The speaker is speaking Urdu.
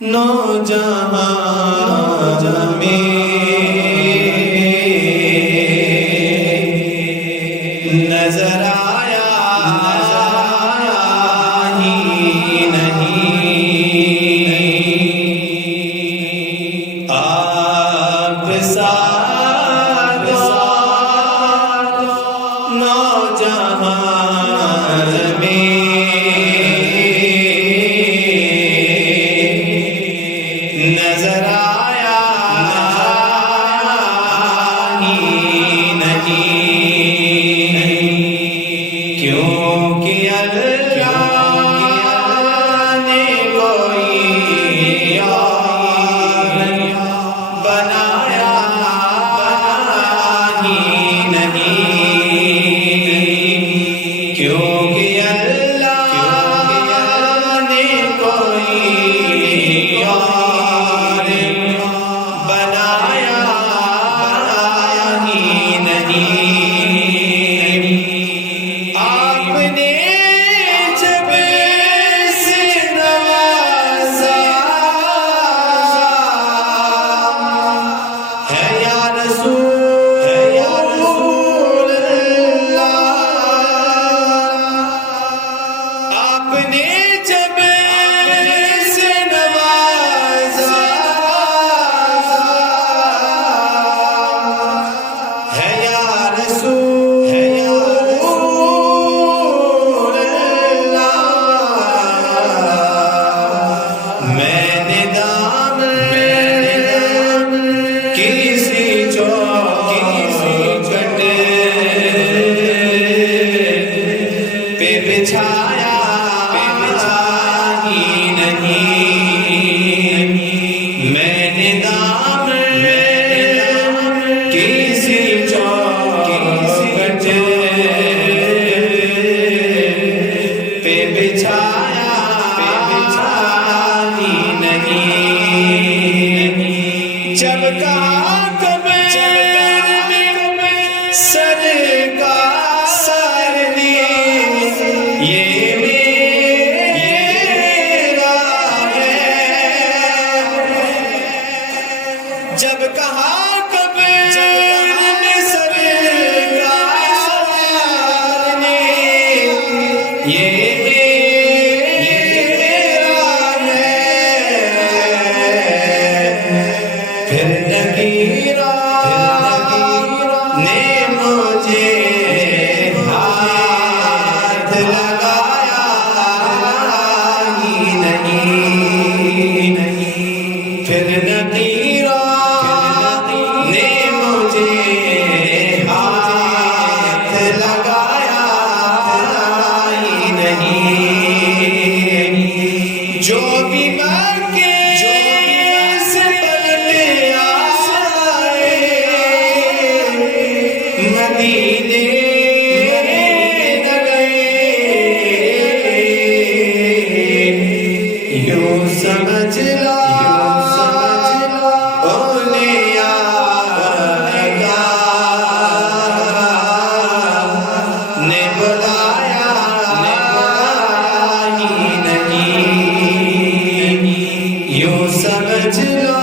نوجہاں میں نظر آیا ہی نہیں، آپ ساتھ نوجہاں میں نظر آیا ہی نہیں، کیونکہ اللہ نے کوئی اور بنایا ہی نہیں، کیونکہ اللہ نے کوئی اور بنایا ہی نہیں، آپ نے جب سے نوازا ہے یا رسول اللہ، آپ نے جب سے نوازا ہے یا رسول اللہ، میں نے دامن کسی چوکھٹ پہ بچھایا ہی نہیں، میں نے دامن کسی چوکھٹ پہ بچھایا ہی نہیں، جب کہا قبر میں سرکار نے یہ میرا ہے، جب کہا قبر میں سرکار نے یہ پھر نکیرہ نے مجھے ہاتھ لگایا ہی نہیں، پھر نکیرہ نے مجھے ہاتھ لگایا ہی نہیں، جو بھی مکے سے پلٹ آئے مدینے نہ گئے، یوں سمجھ لا اولیاء نے بلایا ہی نہیں، یوں سمجھ لا